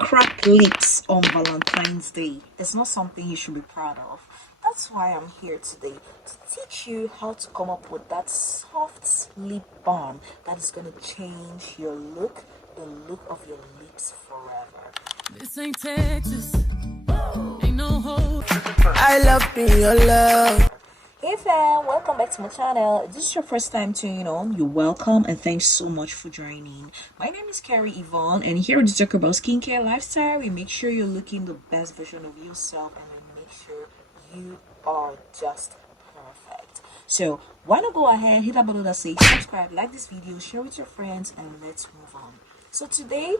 cracked lips on Valentine's Day is not something you should be proud of. That's why I'm here today to teach you how to come up with that soft lip balm that is going to change your look, the look of your lips forever. This ain't Texas, ain't no hope. I love being your love. Hey fam, welcome back to my channel. If this is your first time tuning on, you're welcome and thanks so much for joining. My name is Carrie Yvonne and here we talk about skincare lifestyle. We make sure you're looking the best version of yourself and we make sure you are just perfect. So why not go ahead, hit that button that says subscribe, like this video, share with your friends, and let's move on. So today,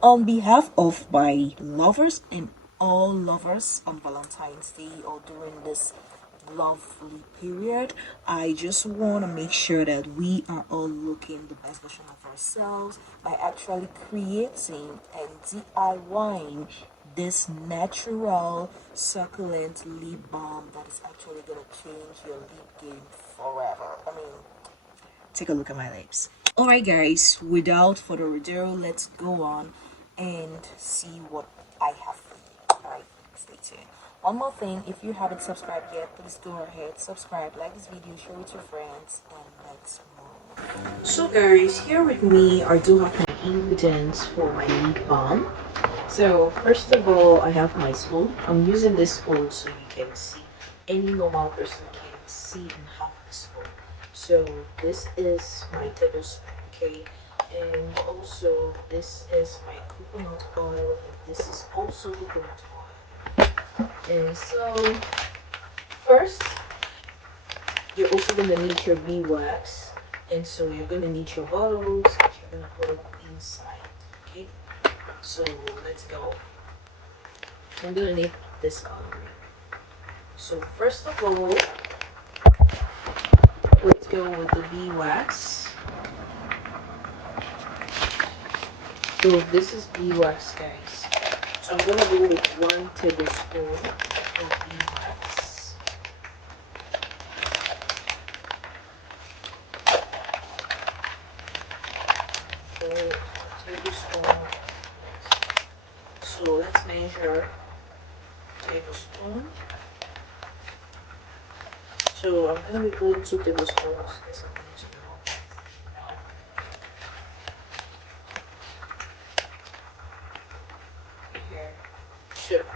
on behalf of my lovers and all lovers on Valentine's Day or during this lovely period, I just want to make sure that we are all looking the best version of ourselves by actually creating and DIYing this natural succulent lip balm that is actually going to change your lip game forever. I mean, take a look at my lips. Alright guys, without further ado, let's go on and see what I have for you. Alright, stay tuned. One more thing, if you haven't subscribed yet, please go ahead, subscribe, like this video, share with your friends, and let's move. So guys, here with me I do have my ingredients for my lip balm. So first of all, I have my spoon. I'm using this spoon so you can see. Any normal person can see and have the spoon. So this is my tablespoon, okay? And also this is my coconut oil, and this is also coconut oil. And so first you're also going to need your beeswax, and so you're going to need your bottles that you're going to put it inside, okay? So let's go. I'm going to need this coloring. So first of all, let's go with the beeswax. So this is beeswax, guys. So I'm going to go with 1 tablespoon of beeswax. So tablespoon. So let's measure tablespoon. So I'm going to be putting 2 tablespoons. That's what I need to know. Here. Sure.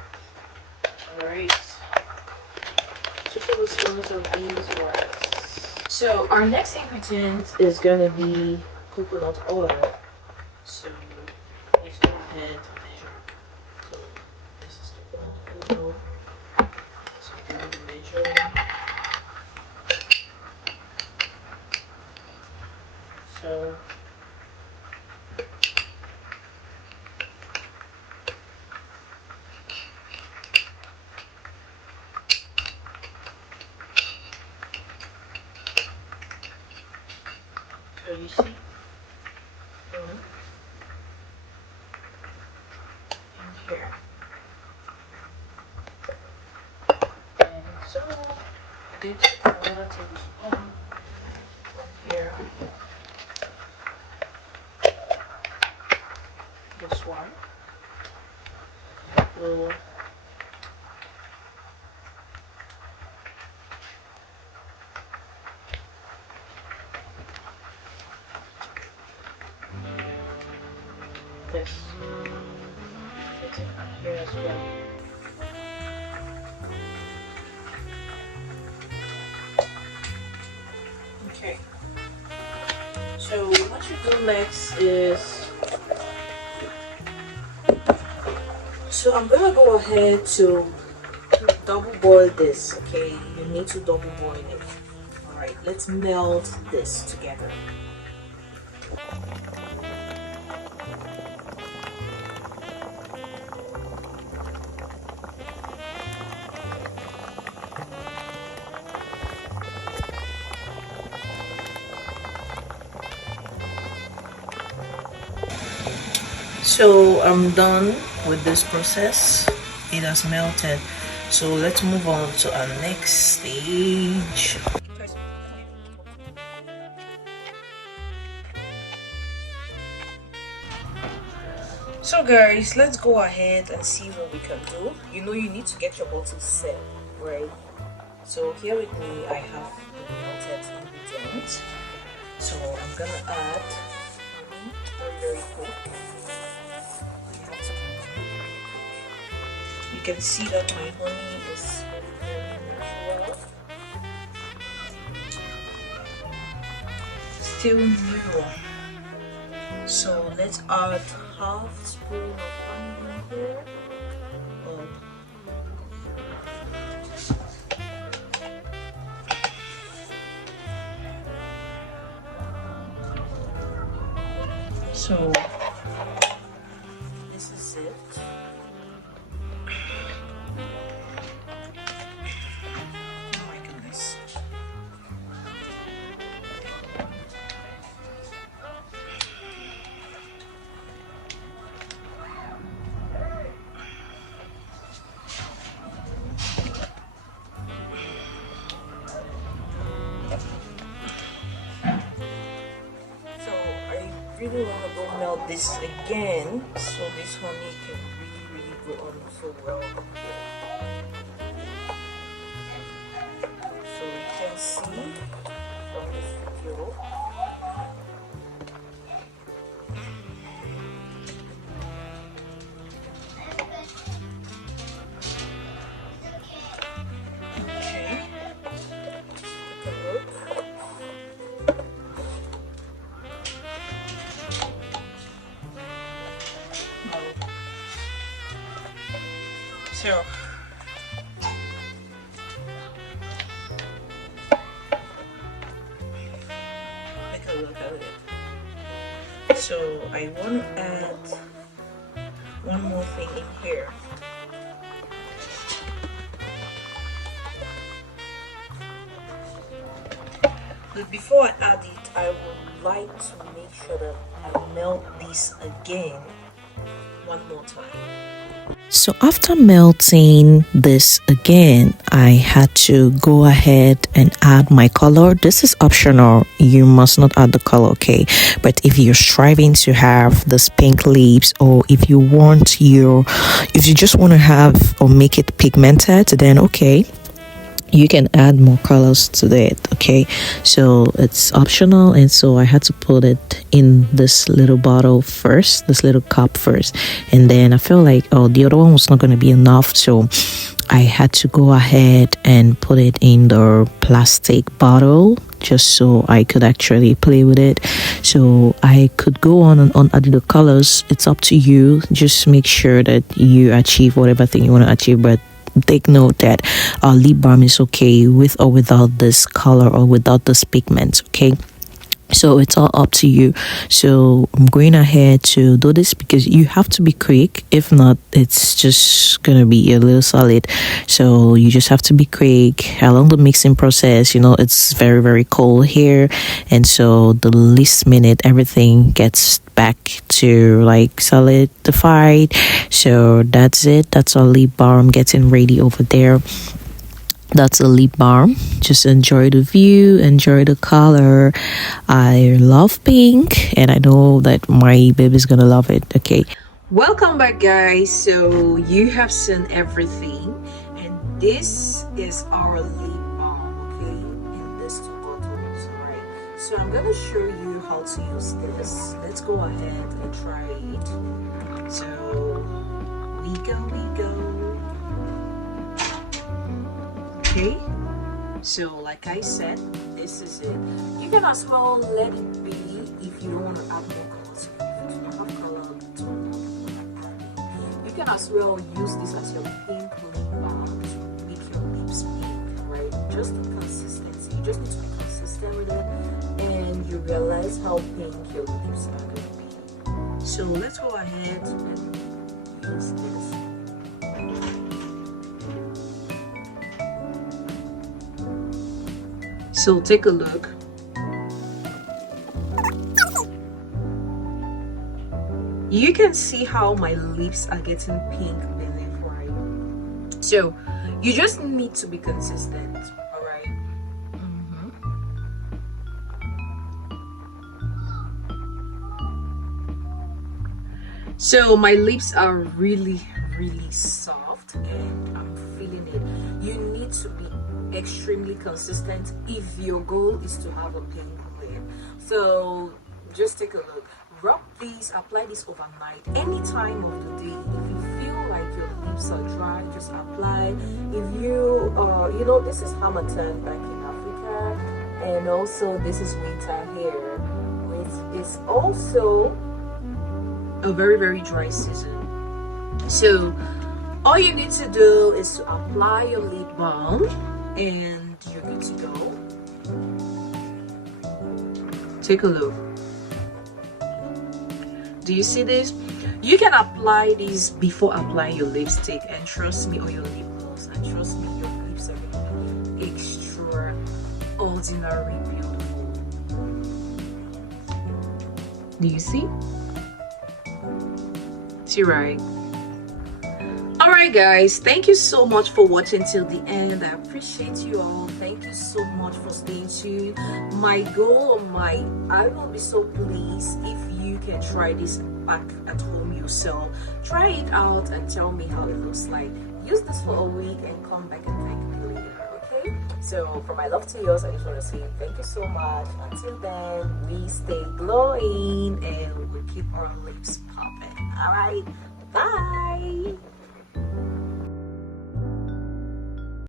Alright. 2 tablespoons of beeswax. So our next ingredient is going to be coconut oil. So let's go ahead and measure. So this is coconut oil. So I'm going to be measuring. So you see, in here, and so this I'm gonna take a spoon here, this one, will this, it's here as well. Okay, so what you do next is, so I'm gonna go ahead to double boil this, okay? You need to double boil it. Alright, let's melt this together. So I'm done with this process. It has melted. So let's move on to our next stage. So guys, let's go ahead and see what we can do. You know, you need to get your bottle set, right? So here with me I have the melted ingredient. So I'm gonna add honey very quick. You have to be very quick. You can see that my honey is very natural. Still new. So let's add half spoon of honey in here. So this is it. Oh my goodness. Really want to go melt this again, so this honey can really go on so well here. So you can see from this video. Okay, take a look. So take a look at it. So I want to add one more thing in here. But before I add it, I would like to make sure that I melt this again one more time. So after melting this again, I had to go ahead and add my color. This is optional. You must not add the color, okay? But if you're striving to have this pink lips, or if you just want to have or make it pigmented, then okay, you can add more colors to it, okay? So it's optional, and so I had to put it in this little bottle first, this little cup first, and then I felt like, oh, the other one was not going to be enough, so I had to go ahead and put it in the plastic bottle just so I could actually play with it. So I could go on and on adding the colors. It's up to you. Just make sure that you achieve whatever thing you want to achieve, but take note that our lip balm is okay with or without this color or without this pigment, okay? So it's all up to you. So I'm going ahead to do this because you have to be quick. If not, it's just gonna be a little solid. So you just have to be quick along the mixing process. You know, it's very, very cold here, and so the least minute everything gets back to like solidified. So that's it. That's our lip balm getting ready over there. That's a lip balm. Just enjoy the view, enjoy the color. I love pink, and I know that my baby's gonna love it. Okay, welcome back, guys. So you have seen everything, and this is our lip balm, okay, in these two bottles, right? So I'm gonna show you how to use this. Let's go ahead and try it. So we go. Okay, so like I said, this is it. You can as well let it be if you don't want to add more colors. If you don't have color to add, you can as well use this as your pink lip balm to make your lips pink, right? Just the consistency. You just need to be consistent with it, and you realize how pink your lips are going to be. So let's go ahead and use this. So take a look. You can see how my lips are getting pink beneath, right? So you just need to be consistent, all right? So my lips are really soft and I'm feeling it. You need to be extremely consistent if your goal is to have a pink lip. So just take a look. Rub this, apply this overnight, any time of the day. If you feel like your lips are dry, just apply. If you you know, this is Hamatan back in Africa, and also this is winter here, which is also a very dry season. So all you need to do is to apply your lip balm and you're good to go. Take a look. Do you see this? You can apply this before applying your lipstick, and trust me, or your lip gloss, and trust me, your lips are going to be extraordinary beautiful. Do you see? See, right? Alright guys, thank you so much for watching till the end. I appreciate you all. Thank you so much for staying tuned. I will be so pleased if you can try this back at home yourself. Try it out and tell me how it looks like. Use this for a week and come back and thank me later, okay? So from my love to yours, I just want to say thank you so much. Until then, we stay glowing and we keep our lips popping. Alright, bye.